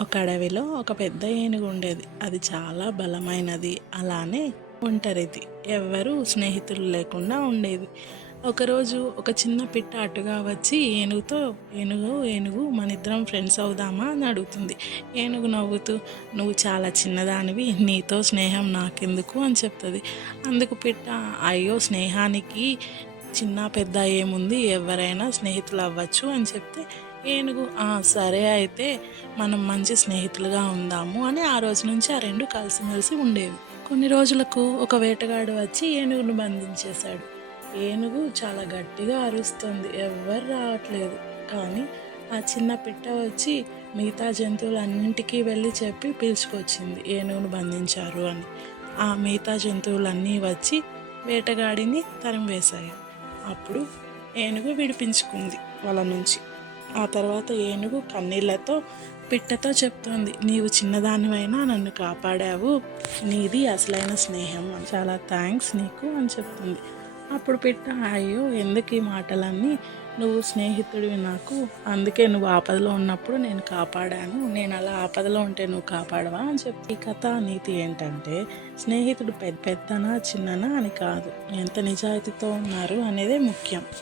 ఒక అడవిలో ఒక పెద్ద ఏనుగు ఉండేది. అది చాలా బలమైనది, అలానే ఒంటరిది. ఎవ్వరూ స్నేహితులు లేకుండా ఉండేది. ఒకరోజు ఒక చిన్న పిట్ట అటుగా వచ్చి ఏనుగుతో, "ఏనుగు ఏనుగు, మనిద్దరం ఫ్రెండ్స్ అవుదామా?" అని అడుగుతుంది. ఏనుగు నవ్వుతూ, "నువ్వు చాలా చిన్నదానివి, నీతో స్నేహం నాకెందుకు?" అని చెప్తుంది. అందుకు పిట్ట, "అయ్యో, స్నేహానికి చిన్న పెద్ద ఏముంది, ఎవరైనా స్నేహితులు అవ్వచ్చు" అని చెప్తే ఏనుగు, "ఆ, సరే అయితే మనం మంచి స్నేహితులుగా ఉందాము" అని ఆ రోజు నుంచి ఆ రెండు కలిసిమెలిసి ఉండేవి. కొన్ని రోజులకు ఒక వేటగాడు వచ్చి ఏనుగును బంధించేశాడు. ఏనుగు చాలా గట్టిగా అరుస్తుంది, ఎవ్వరు రావట్లేదు. కానీ ఆ చిన్న పిట్ట వచ్చి మిగతా జంతువులన్నింటికీ వెళ్ళి చెప్పి పిలుచుకొచ్చింది ఏనుగును బంధించారు అని. ఆ మిగతా జంతువులన్నీ వచ్చి వేటగాడిని తరిమివేశాయి. అప్పుడు ఏనుగు విడిపించుకుంది వాళ్ళ నుంచి. ఆ తర్వాత ఏనుగు కన్నీళ్లతో పిట్టతో చెప్తోంది, "నీవు చిన్నదానివైనా నన్ను కాపాడావు, నీది అసలైన స్నేహం, చాలా థ్యాంక్స్ నీకు" అని చెప్తుంది. అప్పుడు పిట్ట, "అయ్యో, ఎందుకు ఈ మాటలన్నీ, నువ్వు స్నేహితుడివి నాకు, అందుకే నువ్వు ఆపదలో ఉన్నప్పుడు నేను కాపాడాను, నేను అలా ఆపదలో ఉంటే నువ్వు కాపాడవా" అని చెప్తే, ఈ కథ నీతి ఏంటంటే స్నేహితుడు పెద్దనా చిన్ననా అని కాదు, ఎంత నిజాయితీతో ఉన్నారు అనేదే ముఖ్యం.